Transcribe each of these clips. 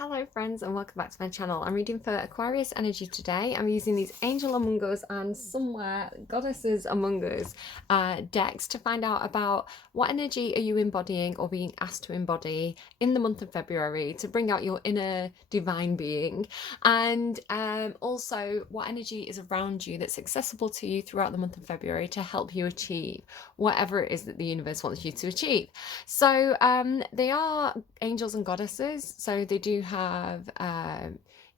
Hello friends and welcome back to my channel. I'm reading for Aquarius energy today. I'm using these Angel Among Us and Somewhere Goddesses Among Us decks to find out about what energy are you embodying or being asked to embody in the month of February to bring out your inner divine being, and also what energy is around you that's accessible to you throughout the month of February to help you achieve whatever it is that the universe wants you to achieve. So they are angels and goddesses, so they do have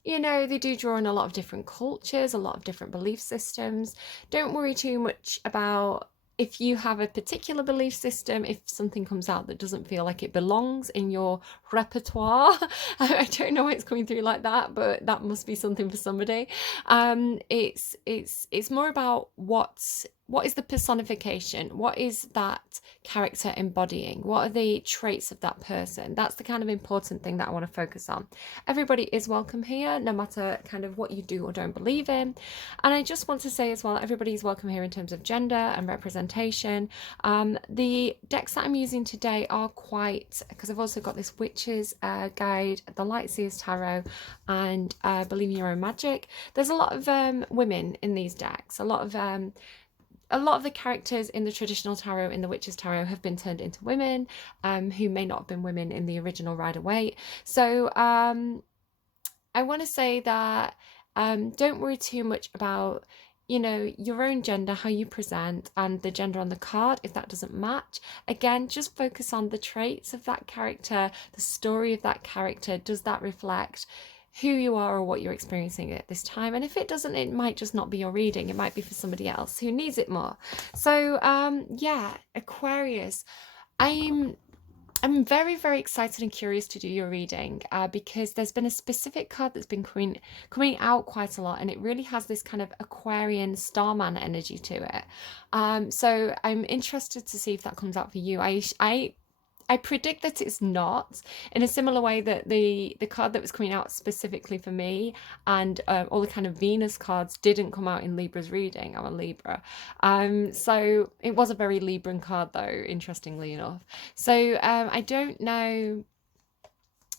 they do draw on a lot of different cultures, a lot of different belief systems. Don't worry too much about if you have a particular belief system, if something comes out that doesn't feel like it belongs in your repertoire. I don't know why it's coming through like that, but that must be something for somebody. It's more about what is the personification? What is that character embodying? What are the traits of that person? That's the kind of important thing that I want to focus on. Everybody is welcome here, no matter kind of what you do or don't believe in. And I just want to say as well, everybody is welcome here in terms of gender and representation. The decks that I'm using today are quite, because I've also got this Witches guide, the Lightseers Tarot, and Believe in Your Own Magic. There's a lot of women in these decks, a lot of the characters in the traditional tarot, in the Witches Tarot, have been turned into women who may not have been women in the original Rider-Waite. So I want to say that don't worry too much about your own gender, how you present, and the gender on the card if that doesn't match. Again, just focus on the traits of that character, the story of that character. Does that reflect who you are or what you're experiencing at this time? And if it doesn't, it might just not be your reading. It might be for somebody else who needs it more. So yeah, Aquarius, I'm very, very excited and curious to do your reading because there's been a specific card that's been coming out quite a lot, and it really has this kind of Aquarian starman energy to it. So I'm interested to see if that comes out for you. I predict that it's not, in a similar way that the card that was coming out specifically for me and all the kind of Venus cards didn't come out in Libra's reading. I'm a Libra. So it was a very Libran card though, interestingly enough. So I don't know.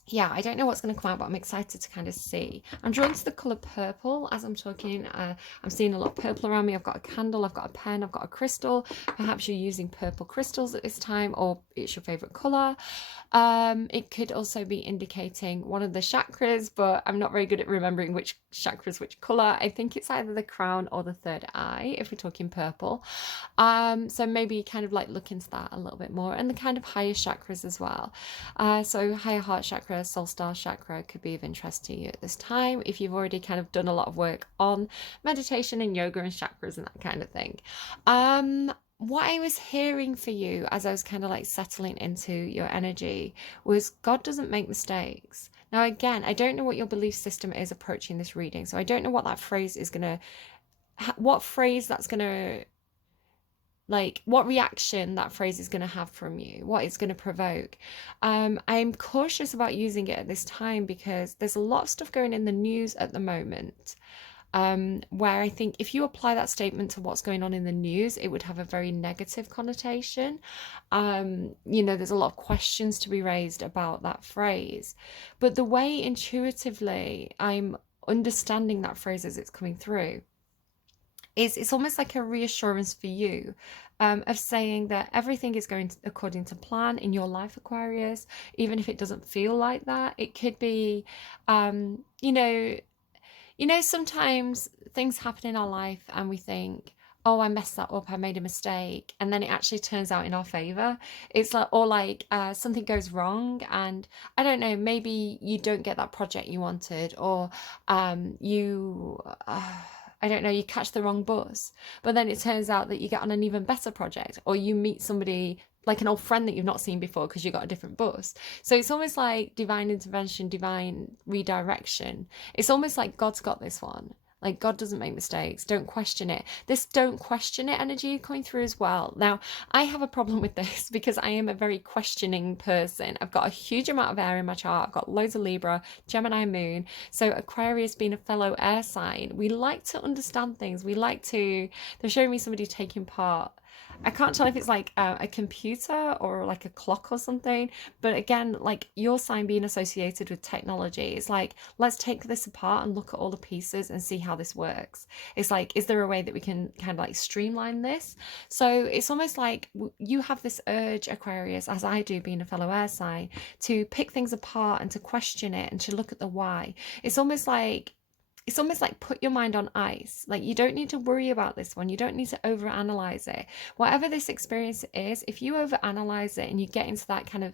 Yeah, I don't know what's going to come out, but I'm excited to kind of see. I'm drawn to the colour purple as I'm talking. I'm seeing a lot of purple around me. I've got a candle, I've got a pen, I've got a crystal. Perhaps you're using purple crystals at this time, or it's your favourite colour. It could also be indicating one of the chakras, but I'm not very good at remembering which chakra is which colour. I think it's either the crown or the third eye, if we're talking purple. So maybe kind of like look into that a little bit more, and the kind of higher chakras as well. So higher heart chakra, soul star chakra could be of interest to you at this time if you've already kind of done a lot of work on meditation and yoga and chakras and that kind of thing. What I was hearing for you as I was kind of like settling into your energy was God doesn't make mistakes. Now, again, I don't know what your belief system is approaching this reading, so I don't know what that phrase is going to, what phrase that's going to, like what reaction that phrase is going to have from you, what it's going to provoke. I'm cautious about using it at this time because there's a lot of stuff going in the news at the moment, where I think if you apply that statement to what's going on in the news, it would have a very negative connotation. There's a lot of questions to be raised about that phrase, but the way intuitively I'm understanding that phrase as it's coming through is it's almost like a reassurance for you, of saying that everything is going according to plan in your life, Aquarius, even if it doesn't feel like that. It could be, sometimes things happen in our life and we think, oh, I messed that up, I made a mistake, and then it actually turns out in our favor. It's like, or like something goes wrong, and I don't know, maybe you don't get that project you wanted, or you I don't know, you catch the wrong bus, but then it turns out that you get on an even better project, or you meet somebody like an old friend that you've not seen before because you got a different bus. So it's almost like divine intervention, divine redirection. It's almost like God's got this one. Like, God doesn't make mistakes. Don't question it. This don't question it energy coming through as well. Now, I have a problem with this because I am a very questioning person. I've got a huge amount of air in my chart. I've got loads of Libra, Gemini moon. So Aquarius being a fellow air sign, we like to understand things. They're showing me somebody taking part I can't tell if it's like a computer or like a clock or something. But again, like your sign being associated with technology, it's like, let's take this apart and look at all the pieces and see how this works. It's like, is there a way that we can kind of like streamline this? So it's almost like you have this urge, Aquarius, as I do, being a fellow air sign, to pick things apart and to question it and to look at the why. It's almost like put your mind on ice. Like, you don't need to worry about this one. You don't need to overanalyze it. Whatever this experience is, if you overanalyze it and you get into that kind of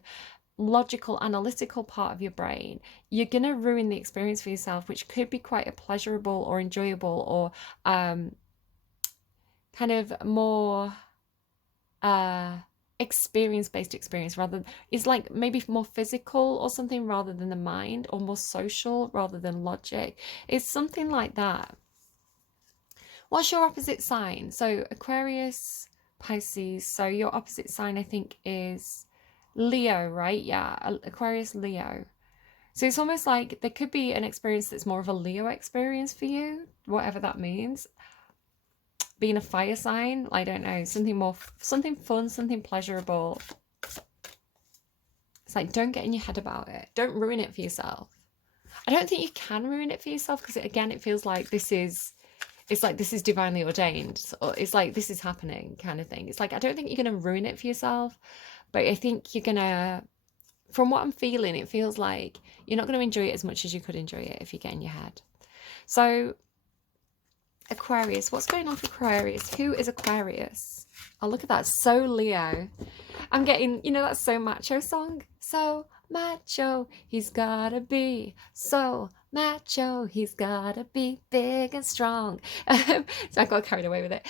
logical, analytical part of your brain, you're going to ruin the experience for yourself, which could be quite a pleasurable or enjoyable or kind of more experience-based experience, rather is like maybe more physical or something rather than the mind, or more social rather than logic. It's something like that. What's your opposite sign? So Aquarius, Pisces. So your opposite sign, I think, is Leo, right? Yeah, Aquarius, Leo. So it's almost like there could be an experience that's more of a Leo experience for you, whatever that means. Being a fire sign, I don't know, something fun, something pleasurable. It's like, don't get in your head about it. Don't ruin it for yourself. I don't think you can ruin it for yourself, because again, it feels like this is divinely ordained. So it's like, this is happening kind of thing. It's like, I don't think you're going to ruin it for yourself, but I think you're going to, from what I'm feeling, it feels like you're not going to enjoy it as much as you could enjoy it if you get in your head. So Aquarius, what's going on for Aquarius? Who is Aquarius? Oh, look at that. So Leo. I'm getting, that So Macho song? So macho, he's gotta be. So macho, he's gotta be big and strong. So I got carried away with it.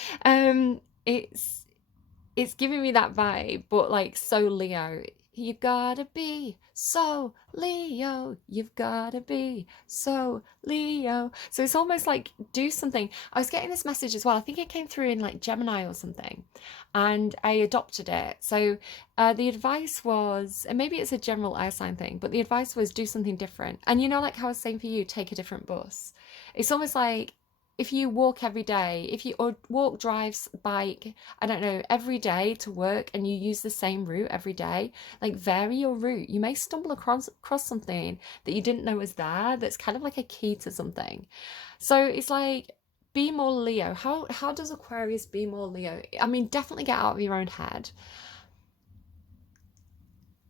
It's giving me that vibe, but like so Leo. You gotta be so Leo. You've gotta be so Leo. So it's almost like, do something. I was getting this message as well. I think it came through in like Gemini or something, and I adopted it. So the advice was, and maybe it's a general air sign thing, but the advice was, do something different. And like how I was saying for you, take a different bus. It's almost like, if you walk every day, if you or walk, drives, bike, I don't know, every day to work, and you use the same route every day, like vary your route. You may stumble across something that you didn't know was there, that's kind of like a key to something. So it's like, be more Leo. How does Aquarius be more Leo? I mean, definitely get out of your own head.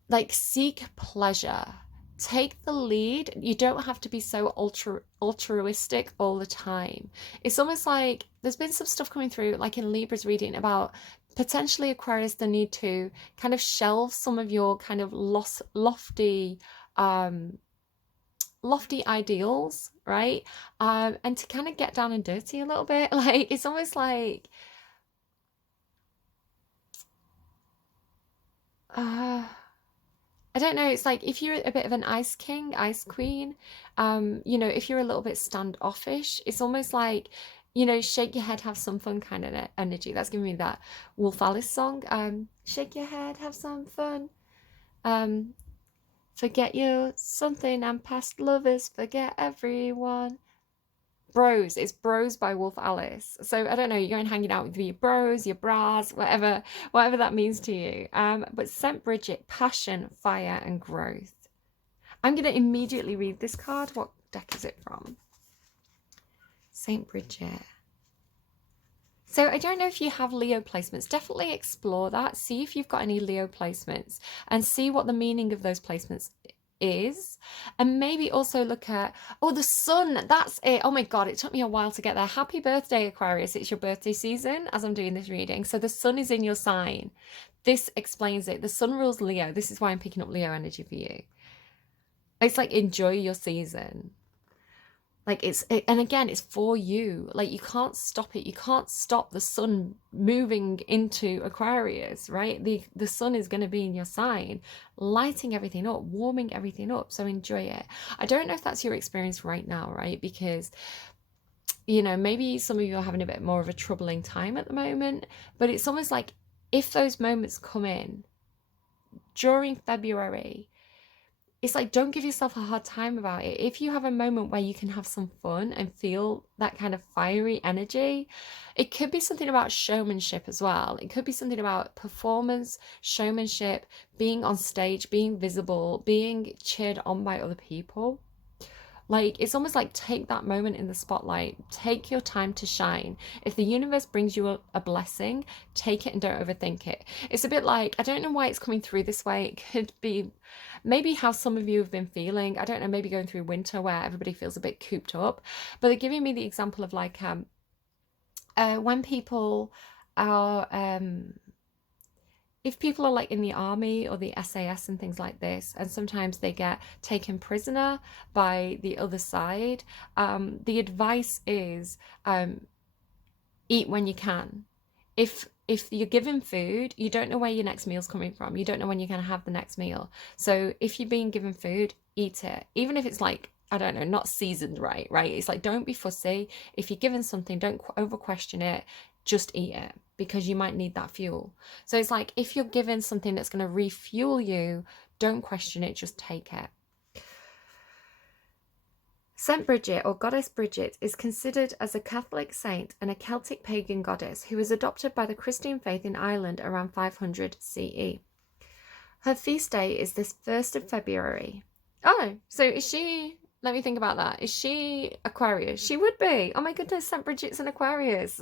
Like, seek pleasure. Take the lead. You don't have to be so altruistic all the time. It's almost like there's been some stuff coming through, like in Libra's reading, about potentially, Aquarius, the need to kind of shelve some of your kind of lofty ideals, right? And to kind of get down and dirty a little bit. Like, it's almost like I don't know, it's like, if you're a bit of an ice king, ice queen, if you're a little bit standoffish, it's almost like, shake your head, have some fun kind of energy. That's giving me that Wolf Alice song. Shake your head, have some fun. Forget you something, and past lovers, forget everyone. Bros, it's Bros by Wolf Alice. So I don't know, you're going hanging out with your bros, your bras, whatever that means to you. But St. Bridget, passion, fire, and growth. I'm going to immediately read this card. What deck is it from? St. Bridget. So I don't know if you have Leo placements. Definitely explore that. See if you've got any Leo placements and see what the meaning of those placements is. And maybe also look at, the sun. That's it. Oh my God, it took me a while to get there. Happy birthday, Aquarius. It's your birthday season as I'm doing this reading. So the sun is in your sign. This explains it. The sun rules Leo. This is why I'm picking up Leo energy for you. It's like, enjoy your season. Like, and again, it's for you. Like, you can't stop it. You can't stop the sun moving into Aquarius, right? The sun is going to be in your sign, lighting everything up, warming everything up. So enjoy it. I don't know if that's your experience right now, right? Because, maybe some of you are having a bit more of a troubling time at the moment, but it's almost like, if those moments come in during February, it's like, don't give yourself a hard time about it. If you have a moment where you can have some fun and feel that kind of fiery energy, it could be something about showmanship as well. It could be something about performance, showmanship, being on stage, being visible, being cheered on by other people. Like, it's almost like, take that moment in the spotlight, take your time to shine. If the universe brings you a blessing, take it and don't overthink it. It's a bit like, I don't know why it's coming through this way. It could be maybe how some of you have been feeling. I don't know, maybe going through winter where everybody feels a bit cooped up. But they're giving me the example of like, when people are, if people are like in the army or the SAS and things like this, and sometimes they get taken prisoner by the other side, the advice is, eat when you can. If you're given food, you don't know where your next meal's coming from. You don't know when you're going to have the next meal. So if you're being given food, eat it. Even if it's like, I don't know, not seasoned right? It's like, don't be fussy. If you're given something, don't over question it. Just eat it, because you might need that fuel. So it's like, if you're given something that's going to refuel you, don't question it, just take it. Saint Bridget, or Goddess Bridget, is considered as a Catholic saint and a Celtic pagan goddess who was adopted by the Christian faith in Ireland around 500 CE. Her feast day is this 1st of February. Oh, so is she, let me think about that. Is she Aquarius? She would be. Oh my goodness, Saint Bridget's an Aquarius.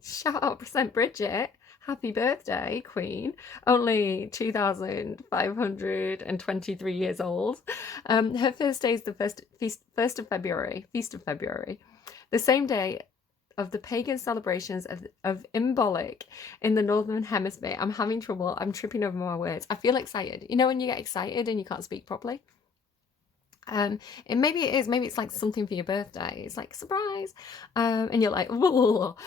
Shut up, Saint Bridget. Happy birthday, Queen. Only 2,523 years old. Her first day is the 1st of February, Feast of February. The same day of the pagan celebrations of Imbolc in the Northern Hemisphere. I'm having trouble. I'm tripping over my words. I feel excited. You know when you get excited and you can't speak properly? And maybe it is, maybe it's like something for your birthday. It's like, surprise. And you're like, whoa.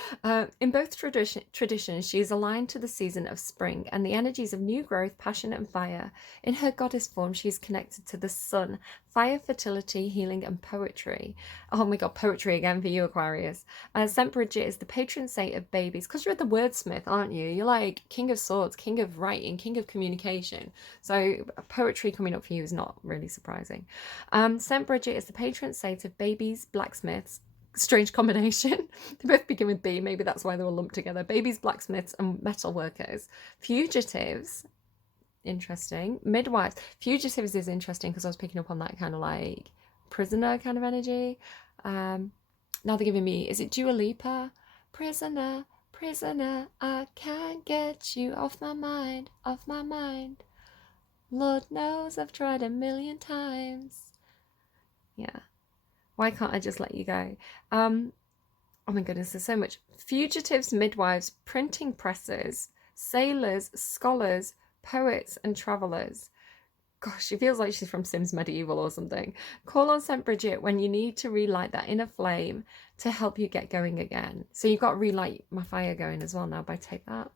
In both traditions, she is aligned to the season of spring and the energies of new growth, passion, and fire. In her goddess form, she is connected to the sun, fire, fertility, healing, and poetry. Oh my God, poetry again for you, Aquarius. Saint Bridget is the patron saint of babies, because you're the wordsmith, aren't you? You're like king of swords, king of writing, king of communication. So poetry coming up for you is not really surprising. Saint Bridget is the patron saint of babies, blacksmiths. Strange combination. They both begin with B. Maybe that's why they were lumped together. Babies, blacksmiths, and metal workers. Fugitives. Interesting. Midwives. Fugitives is interesting because I was picking up on that kind of like prisoner kind of energy. Now they're giving me, is it Dua Lipa? Prisoner, prisoner, I can't get you off my mind, off my mind. Lord knows I've tried 1,000,000 times. Yeah. Why can't I just let you go? Oh my goodness, there's so much. Fugitives, midwives, printing presses, sailors, scholars, poets, and travellers. Gosh, she feels like she's from Sims Medieval or something. Call on Saint Bridget when you need to relight that inner flame to help you get going again. So you've got to relight my fire going as well now by take that.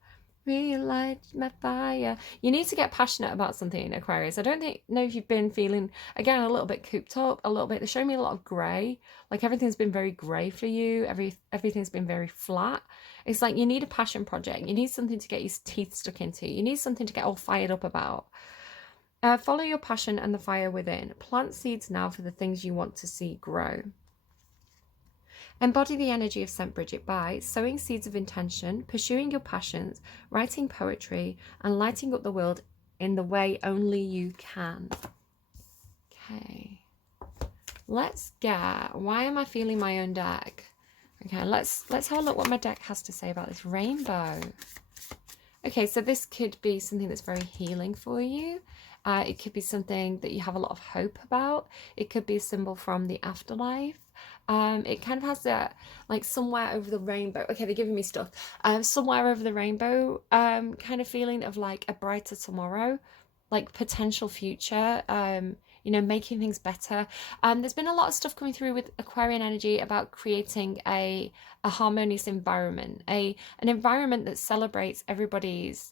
Relight my fire. You need to get passionate about something, Aquarius. I don't know if you've been feeling, again, a little bit cooped up, a little bit. They're showing me a lot of grey. Like everything's been very grey for you. Everything's been very flat. It's like you need a passion project. You need something to get your teeth stuck into. You need something to get all fired up about. Follow your passion and the fire within. Plant seeds now for the things you want to see grow. Embody the energy of Saint Bridget by sowing seeds of intention, pursuing your passions, writing poetry, and lighting up the world in the way only you can. Okay. Let's get, why am I feeling my own deck? Okay, let's have a look what my deck has to say about this rainbow. Okay, so this could be something that's very healing for you. It could be something that you have a lot of hope about. It could be a symbol from the afterlife. It kind of has that, like, somewhere over the rainbow. Okay, they're giving me stuff. Somewhere over the rainbow, kind of feeling of like a brighter tomorrow, like potential future, you know, making things better. There's been a lot of stuff coming through with Aquarian energy about creating a harmonious environment, an environment that celebrates everybody's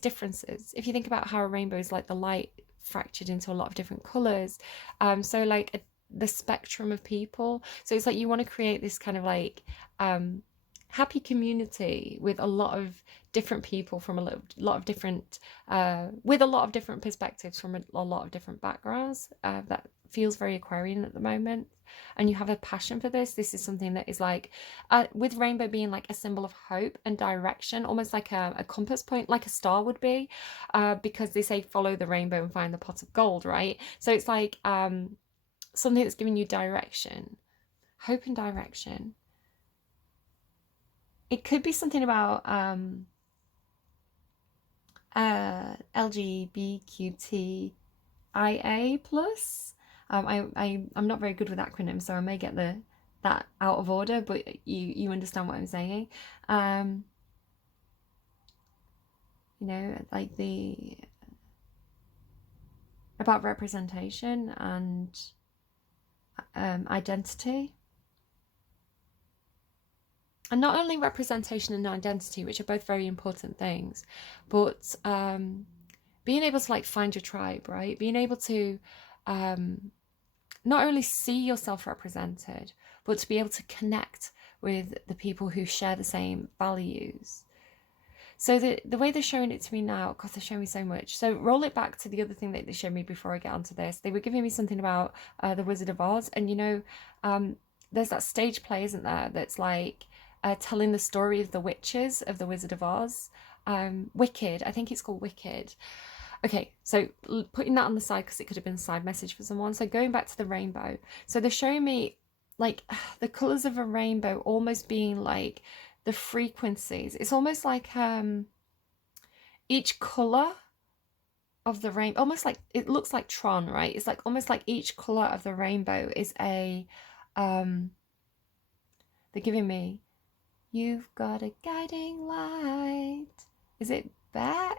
differences. If you think about how a rainbow is like the light fractured into a lot of different colors, so like the spectrum of people. So it's like you want to create this kind of like happy community with a lot of different people from a lot of different, with a lot of different perspectives from a lot of different backgrounds. That feels very Aquarian at the moment. And you have a passion for this. This is something that is like, with rainbow being like a symbol of hope and direction, almost like a compass point, like a star would be, because they say follow the rainbow and find the pot of gold, right? So it's like something that's giving you direction, hope and direction. It could be something about LGBTQIA plus. I'm not very good with acronyms, so I may get that out of order, but you understand what I'm saying. You know, like about representation and identity. And not only representation and identity, which are both very important things, but being able to like find your tribe, right? Being able to not only see yourself represented, but to be able to connect with the people who share the same values. So the way they're showing it to me now, because they're showing me so much. So roll it back to the other thing that they showed me before I get onto this. They were giving me something about the Wizard of Oz. And, you know, there's that stage play, isn't there, that's like telling the story of the witches of the Wizard of Oz. Wicked. I think it's called Wicked. Okay, so putting that on the side because it could have been a side message for someone. So going back to the rainbow. So they're showing me like the colours of a rainbow almost being like the frequencies. It's almost like each colour of the rainbow, almost like, it looks like Tron, right? It's like almost like each colour of the rainbow is a, they're giving me, you've got a guiding light. Is it back?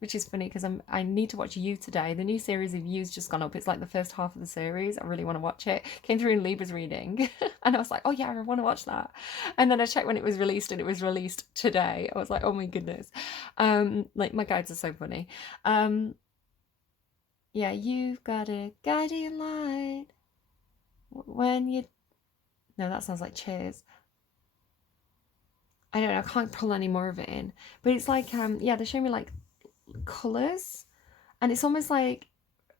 Which is funny because I need to watch You today. The new series of You's just gone up. It's like the first half of the series. I really want to watch it. Came through in Libra's reading and I was like, oh yeah, I want to watch that. And then I checked when it was released and it was released today. I was like, oh my goodness. Like my guides are so funny. Yeah, you've got a guiding light when you... No, that sounds like Cheers. I don't know, I can't pull any more of it in. But it's like, yeah, they're showing me like colors, and it's almost like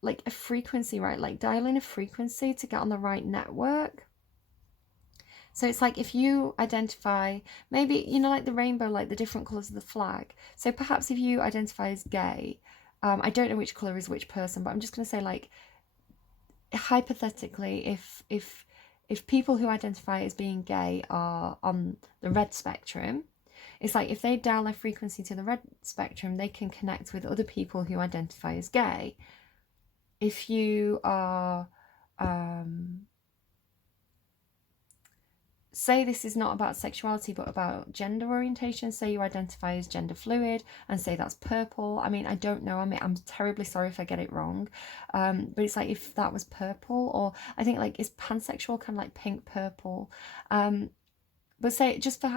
a frequency, right? Like dialing a frequency to get on the right network. So it's like if you identify, maybe, you know, like the rainbow, like the different colors of the flag. So perhaps if you identify as gay, I don't know which color is which person, but I'm just going to say, like, hypothetically, if people who identify as being gay are on the red spectrum, it's like if they dial their frequency to the red spectrum, they can connect with other people who identify as gay. If you are, say this is not about sexuality but about gender orientation, say you identify as gender fluid and say that's purple. I mean, I don't know, I mean, I'm terribly sorry if I get it wrong, but it's like if that was purple, or I think like is pansexual kind of like pink purple, but say just for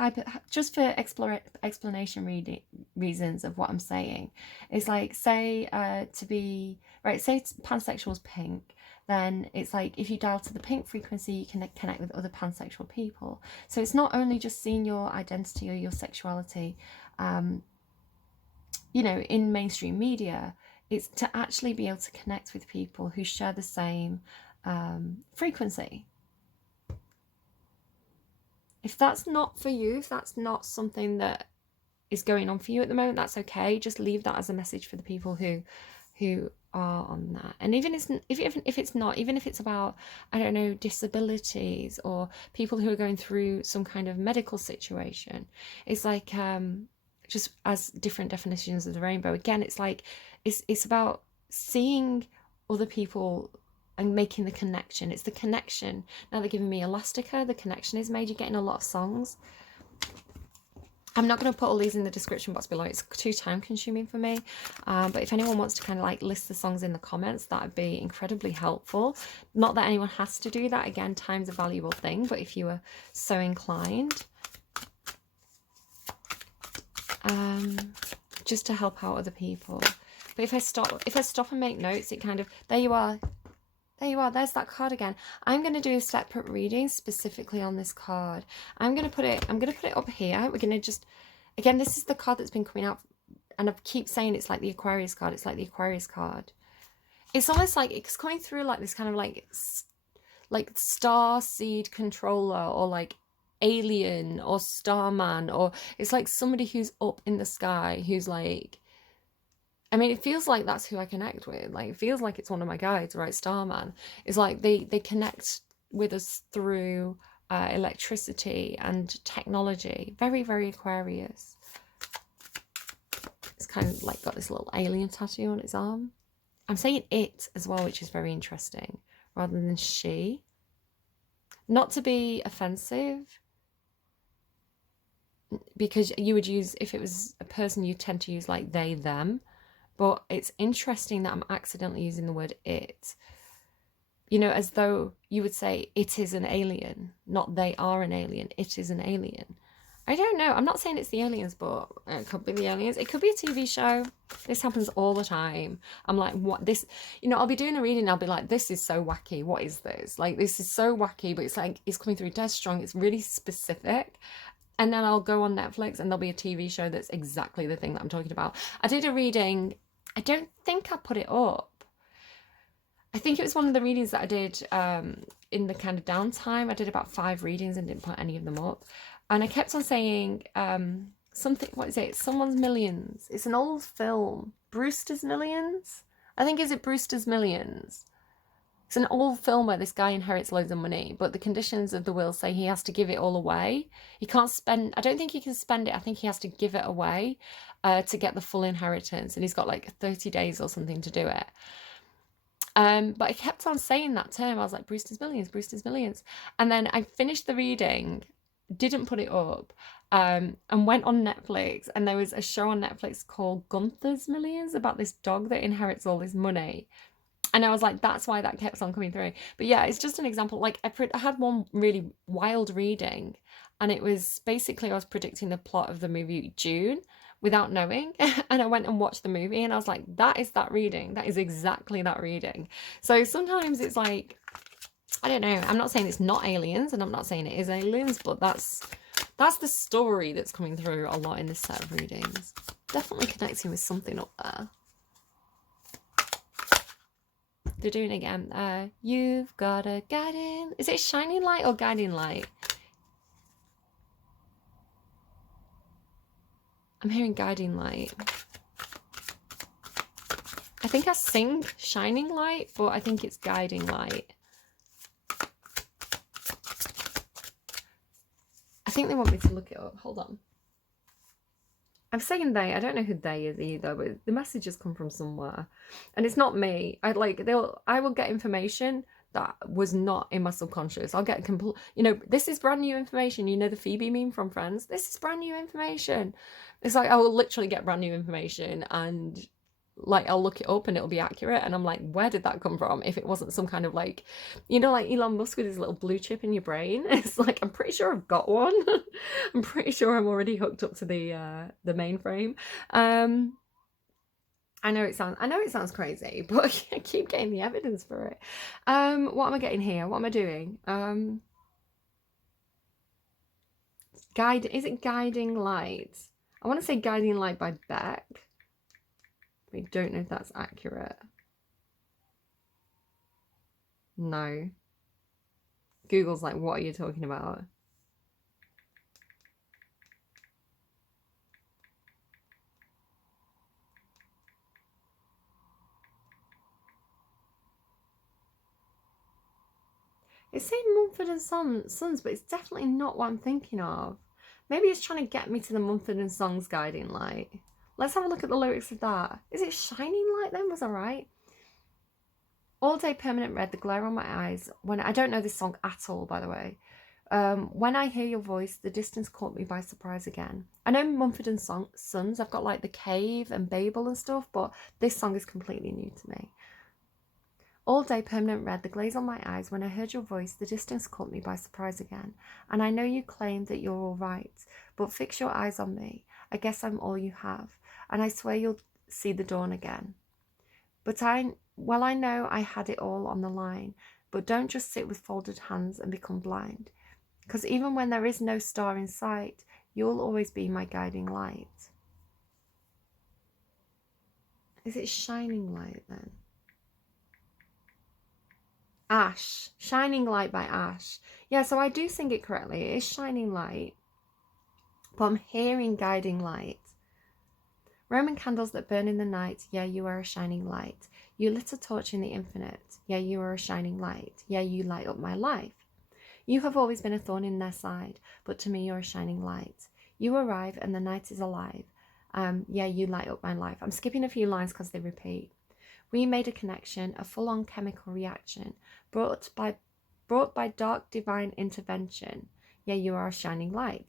explanation reasons of what I'm saying, it's like, say to be right, say pansexual is pink, then it's like if you dial to the pink frequency, you can connect with other pansexual people. So it's not only just seeing your identity or your sexuality, you know, in mainstream media. It's to actually be able to connect with people who share the same frequency. If that's not for you, if that's not something that is going on for you at the moment, that's okay. Just leave that as a message for the people who are on that. And even if it's not, even if it's about, I don't know, disabilities or people who are going through some kind of medical situation, it's like just as different definitions of the rainbow. Again, it's like it's about seeing other people and making the connection. It's the connection. Now they're giving me Elastica. The connection is made. You're getting a lot of songs. I'm not going to put all these in the description box below. It's too time consuming for me. But if anyone wants to kind of like list the songs in the comments, that would be incredibly helpful. Not that anyone has to do that. Again, time's a valuable thing. But if you were so inclined, just to help out other people. But if I stop and make notes, it kind of, there you are. There you are. There's that card again. I'm going to do a separate reading specifically on this card. I'm going to put it up here. We're going to just, again, this is the card that's been coming out, and I keep saying it's like the Aquarius card. It's like the Aquarius card. It's almost like it's coming through like this kind of like star seed controller, or like alien or starman, or it's like somebody who's up in the sky, who's like, I mean, it feels like that's who I connect with. Like, it feels like it's one of my guides, right? Starman. It's like they connect with us through electricity and technology. Very, very Aquarius. It's kind of like got this little alien tattoo on its arm. I'm saying it as well, which is very interesting, rather than she. Not to be offensive, because you would use, if it was a person, you tend to use like they, them. But it's interesting that I'm accidentally using the word it. You know, as though you would say it is an alien, not they are an alien. It is an alien. I don't know. I'm not saying it's the aliens, but it could be the aliens. It could be a TV show. This happens all the time. I'm like, what this, you know, I'll be doing a reading. I'll be like, this is so wacky. What is this? Like, this is so wacky, but it's like, it's coming through dead strong. It's really specific. And then I'll go on Netflix and there'll be a TV show that's exactly the thing that I'm talking about. I did a reading. I don't think I put it up. I think it was one of the readings that I did in the kind of downtime. I did about 5 readings and didn't put any of them up. And I kept on saying something, what is it? Someone's Millions. It's an old film. Brewster's Millions? I think, is it Brewster's Millions? It's an old film where this guy inherits loads of money, but the conditions of the will say he has to give it all away. He can't spend, I don't think he can spend it. I think he has to give it away to get the full inheritance. And he's got like 30 days or something to do it. But I kept on saying that term. I was like, Brewster's Millions, Brewster's Millions. And then I finished the reading, didn't put it up, and went on Netflix. And there was a show on Netflix called Gunther's Millions about this dog that inherits all this money. And I was like, that's why that kept on coming through. But yeah, it's just an example. Like, I had one really wild reading, and it was basically, I was predicting the plot of the movie June without knowing. And I went and watched the movie, and I was like, that is that reading. That is exactly that reading. So sometimes it's like, I don't know. I'm not saying it's not aliens, and I'm not saying it is aliens, but that's the story that's coming through a lot in this set of readings. Definitely connecting with something up there. They're doing it again. You've got a guiding... Is it shining light or guiding light? I'm hearing guiding light. I think I sing shining light, but I think it's guiding light. I think they want me to look it up. Hold on. I'm saying they. I don't know who they is either, but the messages come from somewhere, and it's not me. I will get information that was not in my subconscious. I'll get complete. You know, this is brand new information. You know the Phoebe meme from Friends. This is brand new information. It's like I will literally get brand new information, and like I'll look it up and it'll be accurate, and I'm like, where did that come from? If it wasn't some kind of like, you know, like Elon Musk with his little blue chip in your brain. It's like, I'm pretty sure I've got one. I'm pretty sure I'm already hooked up to the mainframe. I know it sounds crazy, but I keep getting the evidence for it. What am I getting here? What am I doing? Is it Guiding Light? I want to say Guiding Light by Beck. I don't know if that's accurate. No. Google's like, what are you talking about? It's saying Mumford and Sons, but it's definitely not what I'm thinking of. Maybe it's trying to get me to the Mumford and Sons Guiding Light. Let's have a look at the lyrics of that. Is it Shining Light then? Was I right? All day permanent red, the glare on my eyes. When I don't know this song at all, by the way. When I hear your voice, the distance caught me by surprise again. I know Mumford and Sons. I've got like The Cave and Babel and stuff, but this song is completely new to me. All day permanent red, the glaze on my eyes. When I heard your voice, the distance caught me by surprise again. And I know you claim that you're all right, but fix your eyes on me. I guess I'm all you have. And I swear you'll see the dawn again. But I Well, I know I had it all on the line, but don't just sit with folded hands and become blind. Because even when there is no star in sight, you'll always be my guiding light. Is it shining light then? Ash. Shining light by Ash. Yeah, so I do sing it correctly. It is shining light. But I'm hearing guiding light. Roman candles that burn in the night. Yeah, you are a shining light. You lit a torch in the infinite. Yeah, you are a shining light. Yeah, you light up my life. You have always been a thorn in their side, but to me you're a shining light. You arrive and the night is alive. Yeah, you light up my life. I'm skipping a few lines because they repeat. We made a connection, a full-on chemical reaction, brought by dark divine intervention. Yeah, you are a shining light.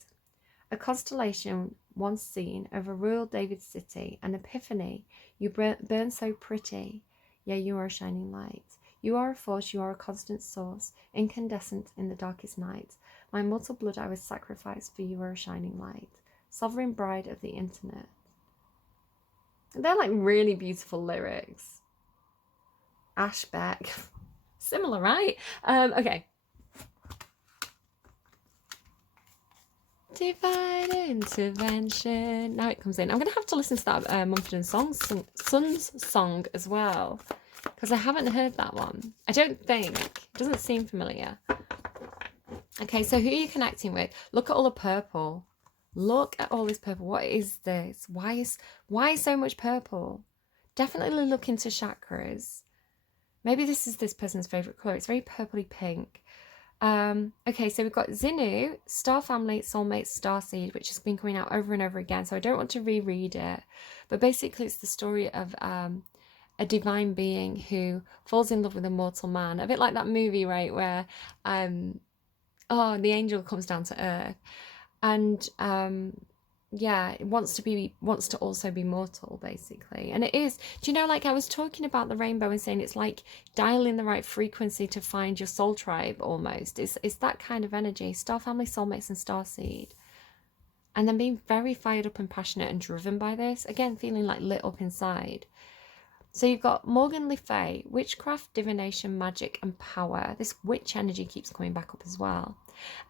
A constellation once seen over rural David's city, an epiphany. You burn so pretty. Yeah, you are a shining light. You are a force, you are a constant source, incandescent in the darkest night. My mortal blood I was sacrificed, for you are a shining light. Sovereign bride of the internet. They're like really beautiful lyrics. Ashbeck. Similar, right? Okay. Divine intervention. Now it comes in. I'm going to have to listen to that Mumford & Sons song as well, because I haven't heard that one. I don't think. It doesn't seem familiar. Okay, so who are you connecting with? Look at all the purple. Look at all this purple. What is this? Why so much purple? Definitely look into chakras. Maybe this is this person's favourite colour. It's very purpley pink. Okay, so we've got Xinu, Star Family, Soulmate, Starseed, which has been coming out over and over again, so I don't want to reread it. But basically it's the story of a divine being who falls in love with a mortal man. A bit like that movie, right, where the angel comes down to earth. And yeah, it wants to also be mortal, basically. And it is, do you know, like I was talking about the rainbow and saying it's like dialing the right frequency to find your soul tribe almost. It's that kind of energy. Star Family, Soulmates and Starseed. And then being very fired up and passionate and driven by this. Again, feeling like lit up inside. So you've got Morgan Le Fay, witchcraft, divination, magic and power. This witch energy keeps coming back up as well.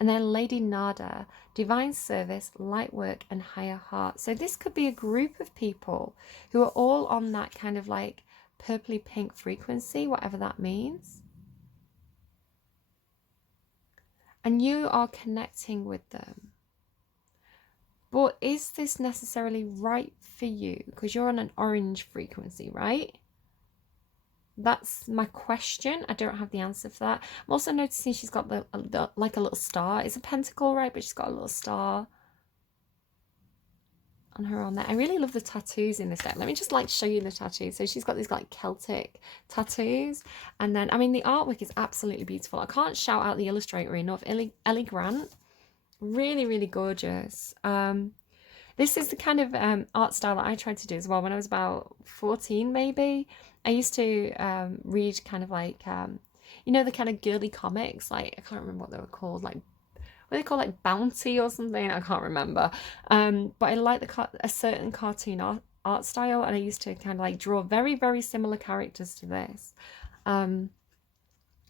And then Lady Nada, divine service, light work and higher heart. So this could be a group of people who are all on that kind of like purpley pink frequency, whatever that means. And you are connecting with them. But is this necessarily right for you? Because you're on an orange frequency, right? That's my question. I don't have the answer for that. I'm also noticing she's got like a little star. It's a pentacle, right? But she's got a little star on her arm there. I really love the tattoos in this deck. Let me just like show you the tattoos. So she's got these like Celtic tattoos. And then, I mean, the artwork is absolutely beautiful. I can't shout out the illustrator enough. Ellie Grant. Really, really gorgeous. This is the kind of art style that I tried to do as well when I was about 14, maybe. I used to read kind of like, you know, the kind of girly comics. Like, I can't remember what they were called. Like, what they call like Bounty or something. I can't remember. But I like a certain cartoon art style. And I used to kind of like draw very, very similar characters to this. You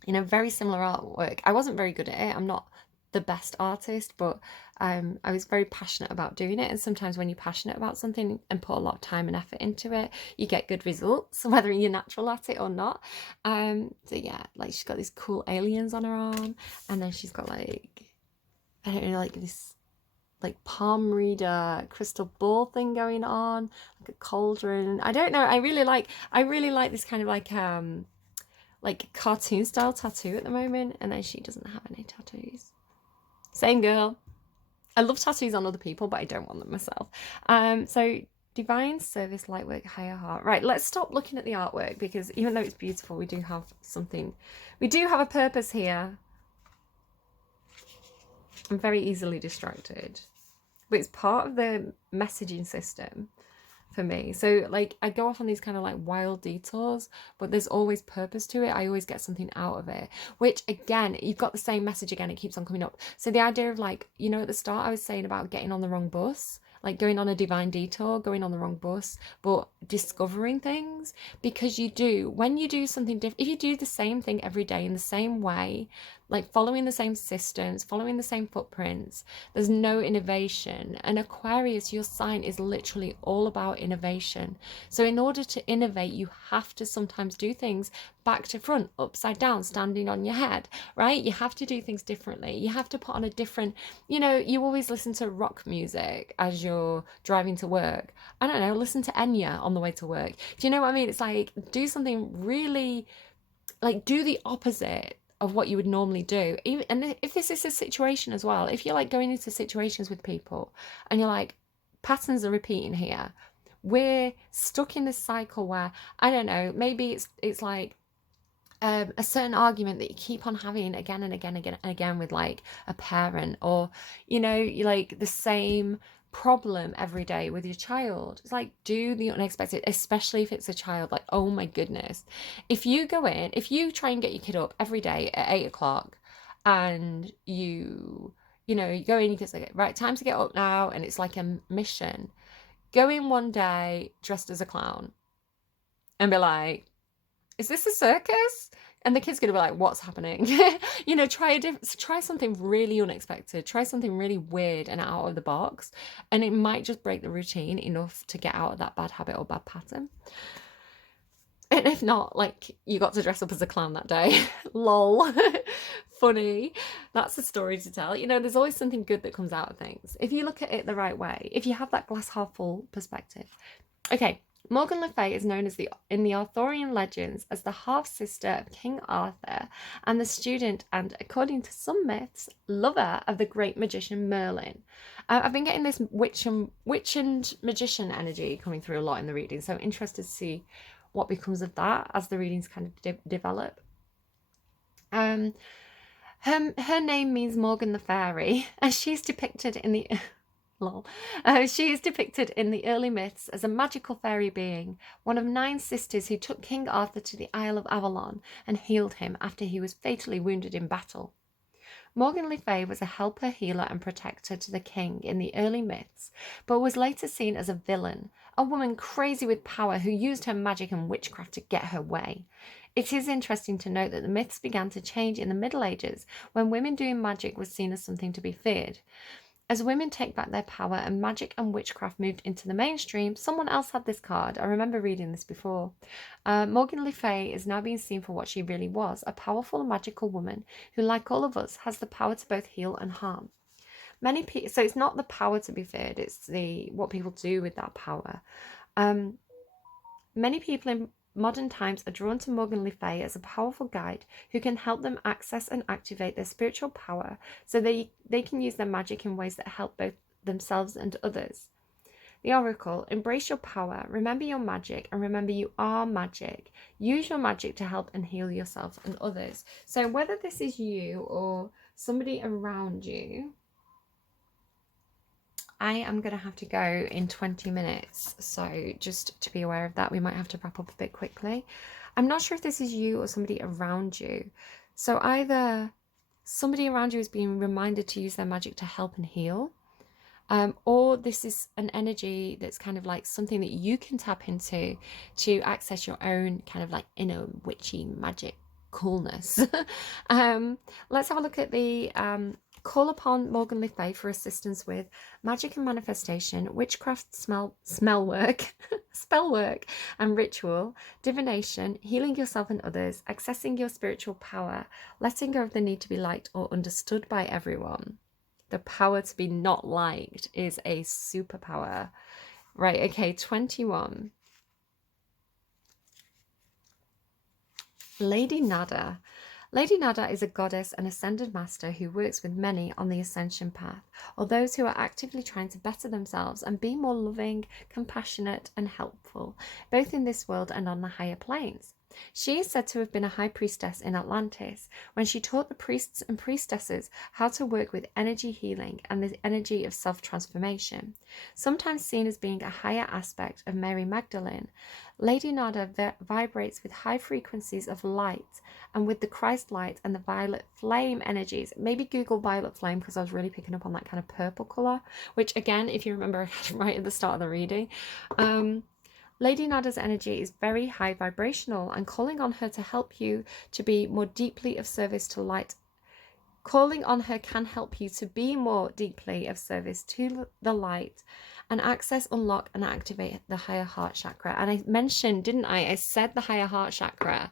know, very similar artwork. I wasn't very good at it. I'm not the best artist, but I was very passionate about doing it. And sometimes when you're passionate about something and put a lot of time and effort into it, you get good results, whether you're natural at it or not. So yeah, like she's got these cool aliens on her arm, and then she's got like, I don't know, like this like palm reader crystal ball thing going on, like a cauldron. I don't know. I really like this kind of like cartoon style tattoo at the moment. And then she doesn't have any tattoos. Same girl. I love tattoos on other people, but I don't want them myself. So divine service, light work, higher heart. Right, let's stop looking at the artwork, because even though it's beautiful, we do have something. We do have a purpose here. I'm very easily distracted, but it's part of the messaging system for me. So like I go off on these kind of like wild detours, but there's always purpose to it. I always get something out of it, which again, you've got the same message again. It keeps on coming up. So the idea of like, you know, at the start I was saying about getting on the wrong bus. like going on a divine detour, going on the wrong bus, but discovering things. Because you do, when you do something different, if you do the same thing every day in the same way, like following the same systems, following the same footprints, there's no innovation. And Aquarius, your sign, is literally all about innovation. So in order to innovate, you have to sometimes do things back to front, upside down, standing on your head, right? You have to do things differently. You have to put on a different, you always listen to rock music as you're driving to work. I don't know, listen to Enya on the way to work. Do you know what I mean? It's like, do something really, like, do the opposite of what you would normally do. And if this is a situation as well, if you're like going into situations with people and you're like, patterns are repeating here, we're stuck in this cycle where, I don't know, maybe it's like a certain argument that you keep on having again and again and again with like a parent, or you like the same problem every day with your child. It's like, do the unexpected, especially if it's a child. Like, oh my goodness, if you try and get your kid up every day at 8 o'clock, and you go in, you can say, right, time to get up now, and it's like a mission. Go in one day dressed as a clown and be like, is this a circus? And the kid's gonna be like, what's happening? Try something really unexpected. Try something really weird and out of the box. And it might just break the routine enough to get out of that bad habit or bad pattern. And if not, like, you got to dress up as a clown that day. Lol. Funny. That's a story to tell. There's always something good that comes out of things. If you look at it the right way, if you have that glass half full perspective. Okay. Morgan Le Fay is known in the Arthurian legends as the half-sister of King Arthur and the student and, according to some myths, lover of the great magician Merlin. I've been getting this witch and magician energy coming through a lot in the reading, so I'm interested to see what becomes of that as the readings kind of develop. Her name means Morgan the Fairy, and she's depicted in the... Lol. She is depicted in the early myths as a magical fairy being, one of 9 sisters who took King Arthur to the Isle of Avalon and healed him after he was fatally wounded in battle. Morgan Le Fay was a helper, healer, and protector to the king in the early myths, but was later seen as a villain, a woman crazy with power who used her magic and witchcraft to get her way. It is interesting to note that the myths began to change in the Middle Ages, when women doing magic was seen as something to be feared. As women take back their power and magic and witchcraft moved into the mainstream, someone else had this card. I remember reading this before. Morgan Le Fay is now being seen for what she really was, a powerful and magical woman who, like all of us, has the power to both heal and harm. So it's not the power to be feared, it's what people do with that power. Many people in modern times are drawn to Morgan Le Fay as a powerful guide who can help them access and activate their spiritual power so they can use their magic in ways that help both themselves and others. The Oracle: embrace your power, remember your magic, and remember you are magic. Use your magic to help and heal yourself and others. So whether this is you or somebody around you, I am going to have to go in 20 minutes, so just to be aware of that, we might have to wrap up a bit quickly. I'm not sure if this is you or somebody around you. So either somebody around you is being reminded to use their magic to help and heal, or this is an energy that's kind of like something that you can tap into to access your own kind of like inner witchy magic coolness. Let's have a look at the... call upon Morgan Le Fay for assistance with magic and manifestation, witchcraft, spell work, and ritual, divination, healing yourself and others, accessing your spiritual power, letting go of the need to be liked or understood by everyone. The power to be not liked is a superpower. Right, okay, 21. Lady Nada. Lady Nada is a goddess and ascended master who works with many on the ascension path, or those who are actively trying to better themselves and be more loving, compassionate, and helpful, both in this world and on the higher planes. She is said to have been a high priestess in Atlantis when she taught the priests and priestesses how to work with energy healing and the energy of self-transformation. Sometimes seen as being a higher aspect of Mary Magdalene, Lady Nada vibrates with high frequencies of light and with the Christ light and the violet flame energies. Maybe Google violet flame, because I was really picking up on that kind of purple colour, which again, if you remember right at the start of the reading, Lady Nada's energy is very high vibrational, and calling on her to help you to be more deeply of service to light. Calling on her can help you to be more deeply of service to the light and access, unlock, and activate the higher heart chakra. And I mentioned, didn't I? I said the higher heart chakra.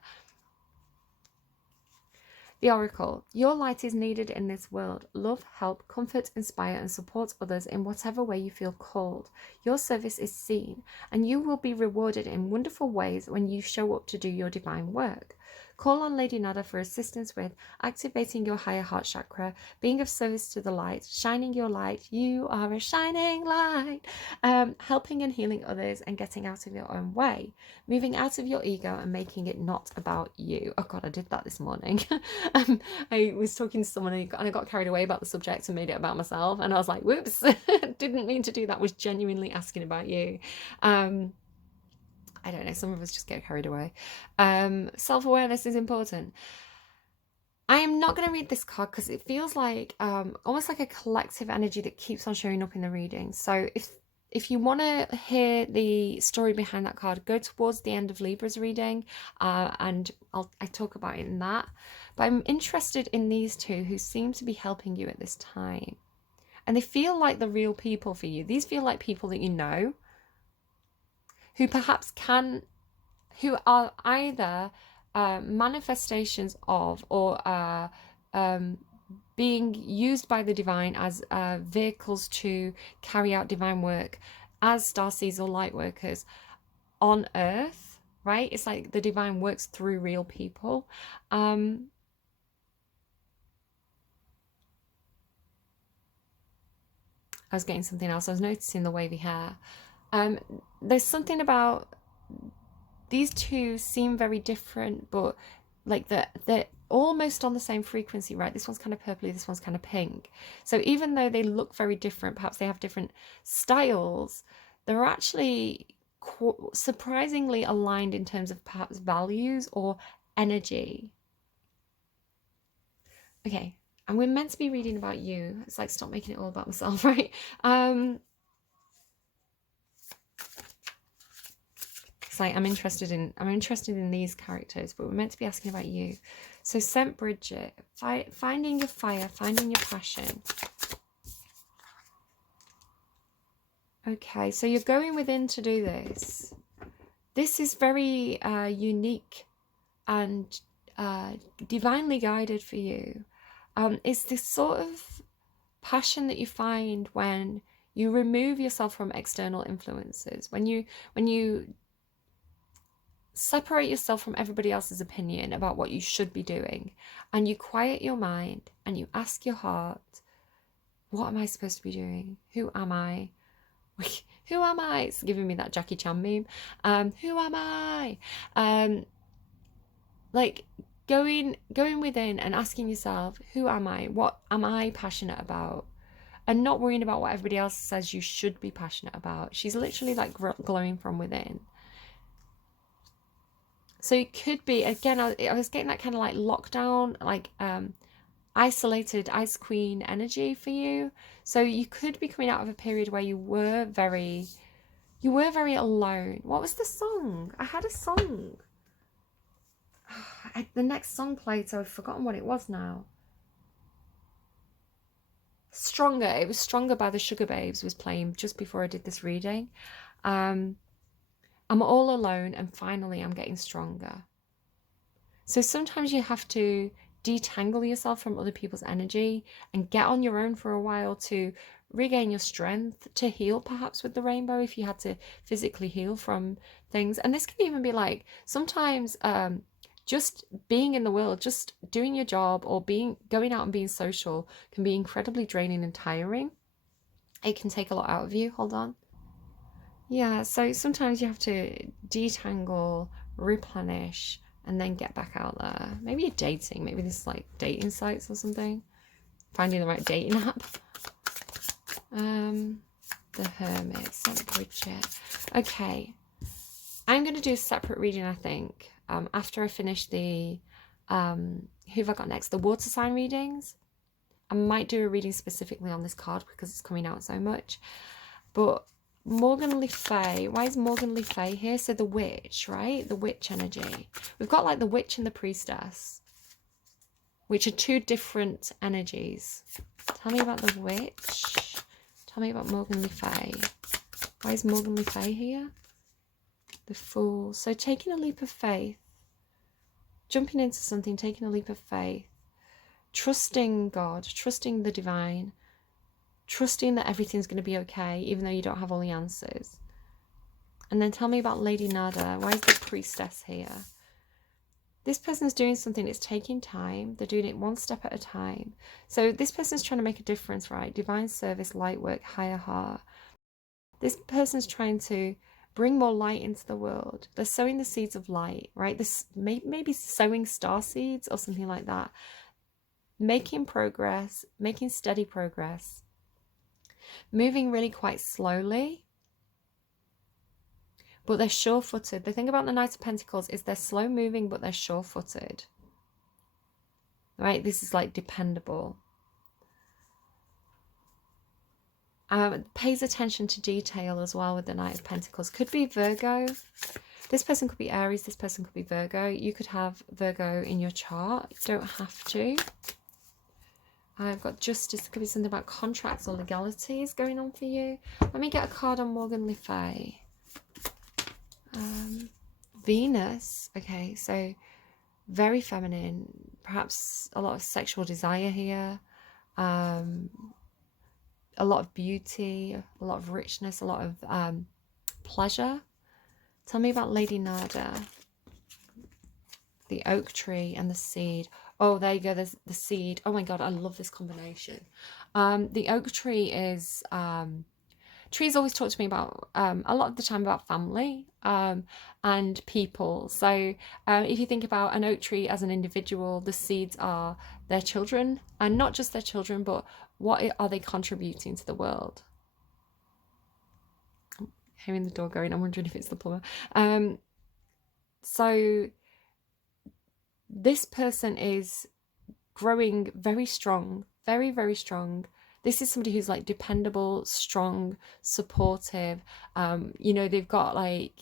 The Oracle. Your light is needed in this world. Love, help, comfort, inspire, and support others in whatever way you feel called. Your service is seen, and you will be rewarded in wonderful ways when you show up to do your divine work. Call on Lady Nada for assistance with activating your higher heart chakra, being of service to the light, shining your light. You are a shining light. Helping and healing others and getting out of your own way. Moving out of your ego and making it not about you. Oh God, I did that this morning. I was talking to someone and I got carried away about the subject and made it about myself. And I was like, whoops, didn't mean to do that. Was genuinely asking about you. I don't know, some of us just get carried away. Self-awareness is important. I am not going to read this card because it feels like almost like a collective energy that keeps on showing up in the reading. So if you want to hear the story behind that card, go towards the end of Libra's reading and I talk about it in that. But I'm interested in these two who seem to be helping you at this time. And they feel like the real people for you. These feel like people that you know, who perhaps who are either manifestations of or being used by the divine as vehicles to carry out divine work as starseeds or light workers on earth, right? It's like the divine works through real people. I was getting something else. I was noticing the wavy hair. There's something about these two seem very different, but like they're almost on the same frequency, right? This one's kind of purpley, this one's kind of pink. So even though they look very different, perhaps they have different styles, they're actually surprisingly aligned in terms of perhaps values or energy. Okay, and we're meant to be reading about you. It's like, stop making it all about myself, right? Like I'm interested in these characters, but we're meant to be asking about you. So St. Bridget, finding your fire, finding your passion. Okay, so you're going within to do this. This is very unique and divinely guided for you. It's this sort of passion that you find when you remove yourself from external influences, when you separate yourself from everybody else's opinion about what you should be doing, and you quiet your mind and you ask your heart, what am I supposed to be doing? Who am I? Who am I? It's giving me that Jackie Chan meme. Who am I? Like going within and asking yourself, who am I? What am I passionate about? And not worrying about what everybody else says you should be passionate about. She's literally like glowing from within. So it could be, again, I was getting that kind of like lockdown, like isolated Ice Queen energy for you. So you could be coming out of a period where you were very alone. What was the song? I had a song. The next song played, so I've forgotten what it was now. Stronger. It was Stronger by the Sugar Babes was playing just before I did this reading. I'm all alone and finally I'm getting stronger. So sometimes you have to detangle yourself from other people's energy and get on your own for a while to regain your strength, to heal perhaps with the rainbow if you had to physically heal from things. And this can even be like sometimes just being in the world, just doing your job or going out and being social can be incredibly draining and tiring. It can take a lot out of you. Hold on. Yeah, so sometimes you have to detangle, replenish, and then get back out there. Maybe you're dating. Maybe this is like dating sites or something. Finding the right dating app. The Hermit, St. Bridget. Okay. I'm going to do a separate reading, I think, after I finish the, who have I got next? The water sign readings. I might do a reading specifically on this card because it's coming out so much. But Morgan Le Fay, why is Morgan Le Fay here? So the witch, right? The witch energy. We've got like the witch and the priestess, which are two different energies. Tell me about the witch. Tell me about Morgan Le Fay. Why is Morgan Le Fay here? The Fool. So taking a leap of faith. Jumping into something, taking a leap of faith. Trusting God, trusting the divine. Trusting that everything's going to be okay, even though you don't have all the answers. And then tell me about Lady Nada. Why is the priestess here? This person's doing something, it's taking time. They're doing it one step at a time. So this person's trying to make a difference, right? Divine service, light work, higher heart. This person's trying to bring more light into the world. They're sowing the seeds of light, right? This maybe sowing star seeds or something like that. Making progress, making steady progress. Moving really quite slowly, but they're sure-footed. The thing about the Knight of Pentacles is they're slow moving, but they're sure-footed. Right? This is like dependable. Pays attention to detail as well with the Knight of Pentacles. Could be Virgo. This person could be Aries. This person could be Virgo. You could have Virgo in your chart. You don't have to. I've got Justice. Could be something about contracts or legalities going on for you. Let me get a card on Morgan Le Fay. Venus. Okay, so very feminine. Perhaps a lot of sexual desire here. A lot of beauty, a lot of richness, a lot of pleasure. Tell me about Lady Nada. The oak tree and the seed. Oh, there you go. There's the seed. Oh my God, I love this combination. The oak tree is... trees always talk to me about, a lot of the time, about family and people. So if you think about an oak tree as an individual, the seeds are their children. And not just their children, but what are they contributing to the world? I'm hearing the door going. I'm wondering if it's the plumber. So this person is growing very strong, very, very strong. This is somebody who's like dependable, strong, supportive. You know, they've got like,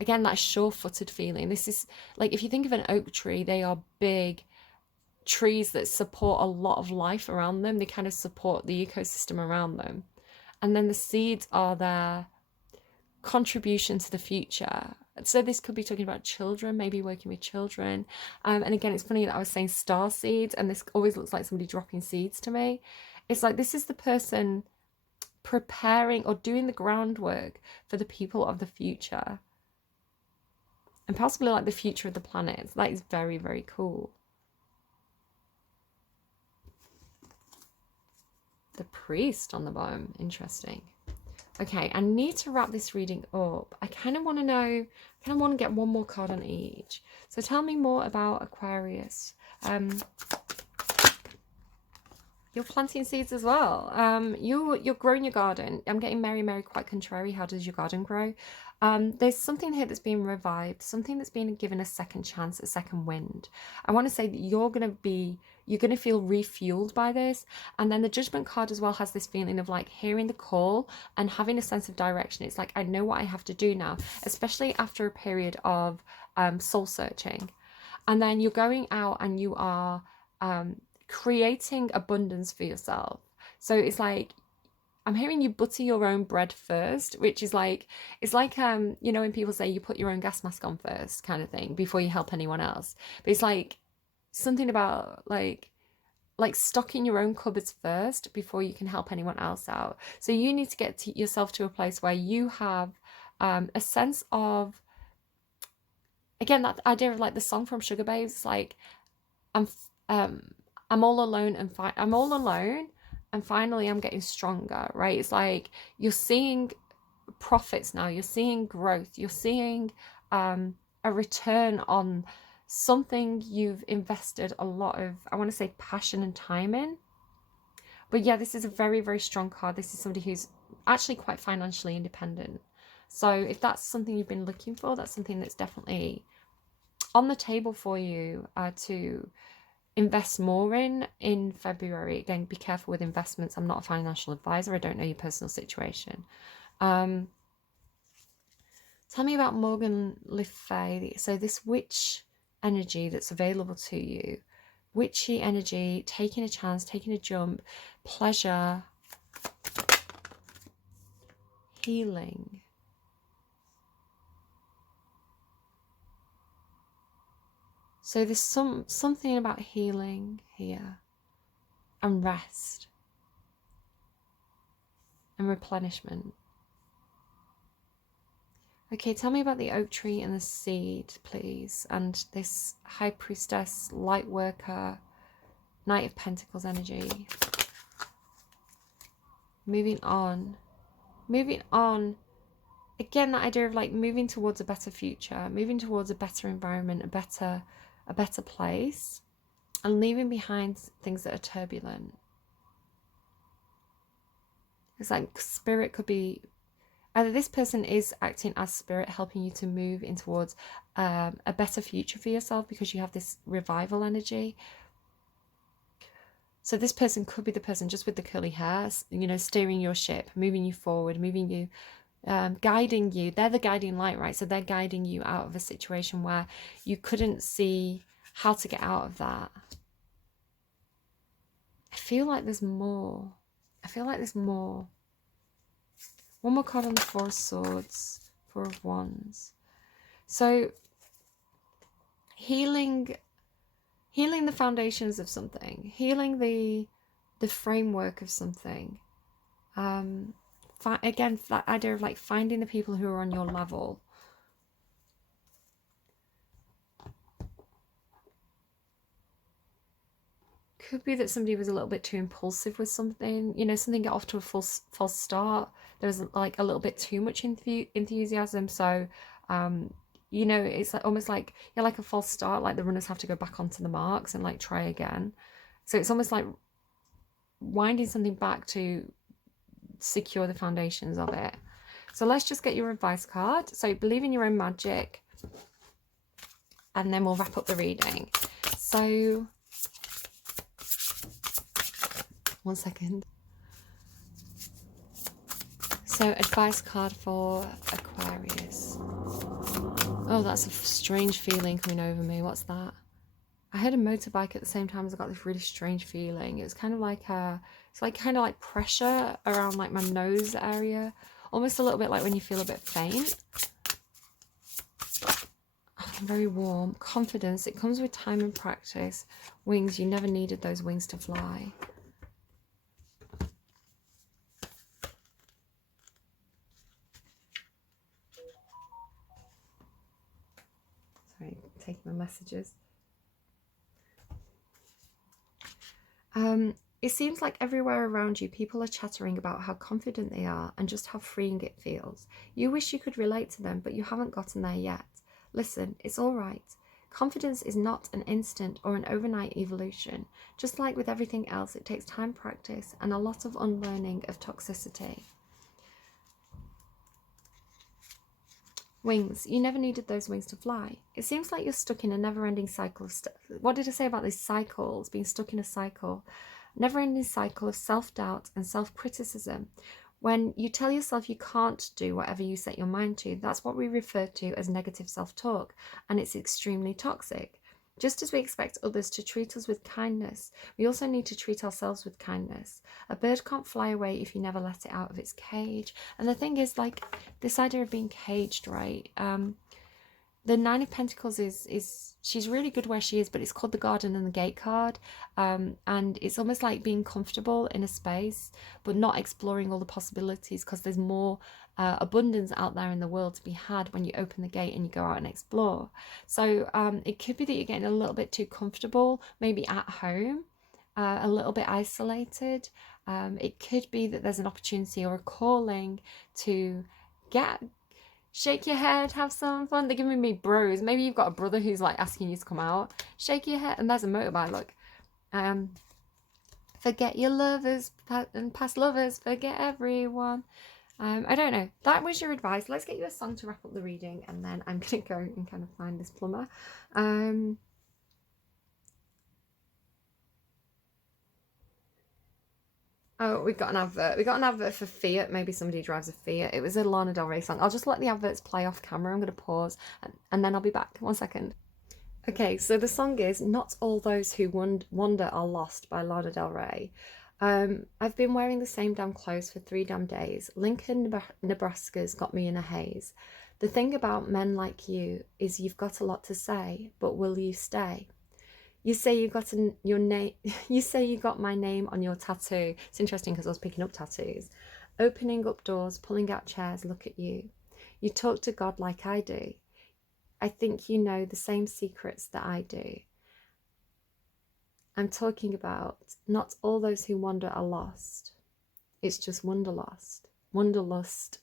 again, that sure-footed feeling. This is like, if you think of an oak tree, they are big trees that support a lot of life around them. They kind of support the ecosystem around them. And then the seeds are their contribution to the future. So this could be talking about children, maybe working with children. And again, it's funny that I was saying star seeds, and this always looks like somebody dropping seeds to me. It's like this is the person preparing or doing the groundwork for the people of the future. And possibly like the future of the planet. That is very, very cool. The priest on the bottom. Interesting. Okay, I need to wrap this reading up. I kind of want to know, I kind of want to get one more card on each. So tell me more about Aquarius. You're planting seeds as well. You're growing your garden. I'm getting Mary, Mary, quite contrary. How does your garden grow? There's something here that's being revived, something that's being given a second chance, a second wind. I want to say that you're going to feel refueled by this. And then the Judgment card as well has this feeling of like hearing the call and having a sense of direction. It's like, I know what I have to do now, especially after a period of soul searching. And then you're going out and you are creating abundance for yourself. So it's like, I'm hearing you butter your own bread first, which is like, it's like, you know, when people say you put your own gas mask on first kind of thing before you help anyone else. But it's like something about like stocking your own cupboards first before you can help anyone else out. So you need to get yourself to a place where you have a sense of, again, that idea of like the song from Sugar Babes, like I'm all alone and I'm all alone. And finally, I'm getting stronger, right? It's like you're seeing profits now. You're seeing growth. You're seeing a return on something you've invested a lot of, I want to say, passion and time in. But yeah, this is a very, very strong card. This is somebody who's actually quite financially independent. So if that's something you've been looking for, that's something that's definitely on the table for you to invest more in February. Again, be careful with investments. I'm not a financial advisor. I don't know your personal situation. Tell me about Morgan Le Fay. So this witch energy that's available to you, witchy energy, taking a chance, taking a jump, pleasure, healing. So there's something about healing here, and rest and replenishment. Okay, tell me about the oak tree and the seed, please, and this high priestess, light worker, Knight of Pentacles energy. Moving on. Moving on. Again, that idea of like moving towards a better future, moving towards a better environment, a better place, and leaving behind things that are turbulent. It's like spirit could be, either this person is acting as spirit, helping you to move in towards a better future for yourself because you have this revival energy. So this person could be the person just with the curly hair, you know, steering your ship, moving you forward, moving you, guiding you. They're the guiding light, right? So they're guiding you out of a situation where you couldn't see how to get out of that. I feel like there's more. I feel like there's more. One more card on the Four of Swords, Four of Wands. So healing the foundations of something, healing the framework of something. Again, that idea of like finding the people who are on your level. Could be that somebody was a little bit too impulsive with something, you know, something got off to a false start. There was like a little bit too much enthusiasm. So, you know, it's like almost like, yeah, like a false start, like the runners have to go back onto the marks and like try again. So it's almost like winding something back to secure the foundations of it. So let's just get your advice card. So believe in your own magic, and then we'll wrap up the reading. So one second. So advice card for Aquarius. Oh, that's a strange feeling coming over me. What's that? I heard a motorbike at the same time as I got this really strange feeling. It was kind of like it's like kind of like pressure around like my nose area. Almost a little bit like when you feel a bit faint. Oh, very warm. Confidence. It comes with time and practice. Wings. You never needed those wings to fly. Sorry, taking my messages. It seems like everywhere around you, people are chattering about how confident they are and just how freeing it feels. You wish you could relate to them, but you haven't gotten there yet. Listen, it's all right. Confidence is not an instant or an overnight evolution. Just like with everything else, it takes time, practice, and a lot of unlearning of toxicity. Wings. You never needed those wings to fly. It seems like you're stuck in a never-ending cycle of stuff. What did I say about these cycles? Being stuck in a cycle. Never-ending cycle of self-doubt and self-criticism. When you tell yourself you can't do whatever you set your mind to, that's what we refer to as negative self-talk, and it's extremely toxic. Just as we expect others to treat us with kindness, we also need to treat ourselves with kindness. A bird can't fly away if you never let it out of its cage. And the thing is, like, this idea of being caged, right? The Nine of Pentacles is she's really good where she is, but it's called the Garden and the Gate card. And it's almost like being comfortable in a space, but not exploring all the possibilities, because there's more abundance out there in the world to be had when you open the gate and you go out and explore. So it could be that you're getting a little bit too comfortable, maybe at home, a little bit isolated. It could be that there's an opportunity or a calling to get Shake your head, have some fun. They're giving me bros. Maybe you've got a brother who's like asking you to come out. Shake your head. And there's a motorbike, look. Forget your lovers and past lovers. Forget everyone. I don't know. That was your advice. Let's get you a song to wrap up the reading, and then I'm going to go and kind of find this plumber. Oh, we got an advert. We got an advert for Fiat. Maybe somebody drives a Fiat. It was a Lana Del Rey song. I'll just let the adverts play off camera. I'm going to pause and then I'll be back. 1 second. Okay, so the song is Not All Those Who Wander Are Lost by Lana Del Rey. I've been wearing the same damn clothes for 3 damn days. Lincoln, Nebraska's got me in a haze. The thing about men like you is you've got a lot to say, but will you stay? You say you got your name. You say you got my name on your tattoo. It's interesting because I was picking up tattoos. Opening up doors, pulling out chairs. Look at you. You talk to God like I do. I think you know the same secrets that I do. I'm talking about not all those who wander are lost. It's just wanderlust. Wanderlust.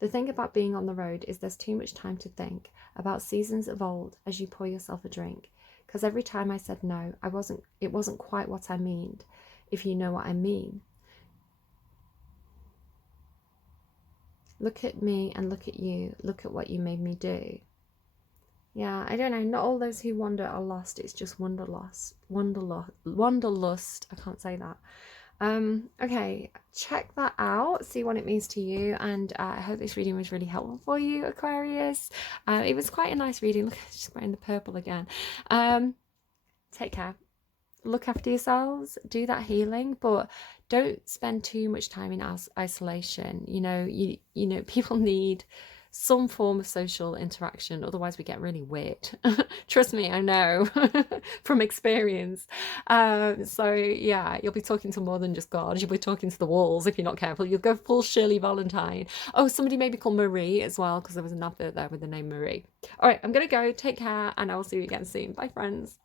The thing about being on the road is there's too much time to think about seasons of old as you pour yourself a drink. Because every time I said no, it wasn't quite what I meant, if you know what I mean. Look at me and look at you. Look at what you made me do. Yeah, I don't know. Not all those who wander are lost. It's just wanderlust. Wanderlust. I can't say that. Okay, check that out, see what it means to you, and I hope this reading was really helpful for you, Aquarius. It was quite a nice reading. Look, she's wearing the purple again. Take care, look after yourselves, do that healing, but don't spend too much time in isolation. You know people need some form of social interaction, otherwise we get really weird. Trust me, I know from experience. So yeah, you'll be talking to more than just God. You'll be talking to the walls if you're not careful. You'll go full Shirley Valentine. Oh, somebody may be called Marie as well, because there was an advert there with the name Marie. All right, I'm gonna go. Take care, and I will see you again soon. Bye, friends.